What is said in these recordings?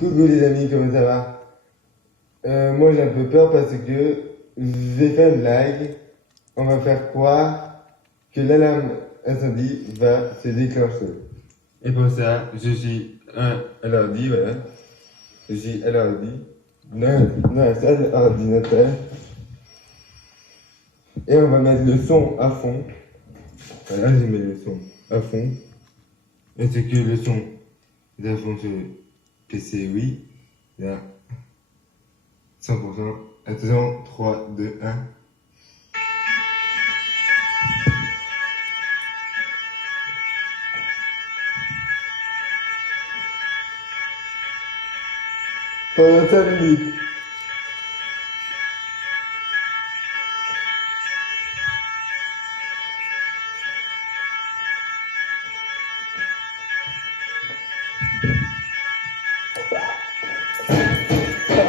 Coucou les amis, comment ça va? Moi j'ai un peu peur parce que j'ai fait une blague. On va faire croire que l'alarme incendie va se déclencher. Et pour ça, je suis à l'ordi, voilà. Je suis à l'ordi, dans la salle ordinateur. Et on va mettre le son à fond. Voilà, je mets le son à fond. Est-ce que le son est à fond sur le PC? Oui. Là. 100%. Attention, 3, 2, 1. Pendant 5 minutes.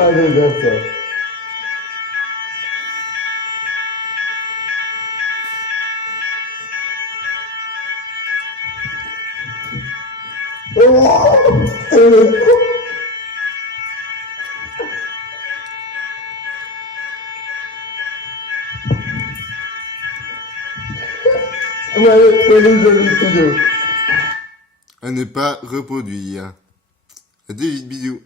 Ah, j'adore ça. Oh! À ne pas reproduire. À de vite, bisous.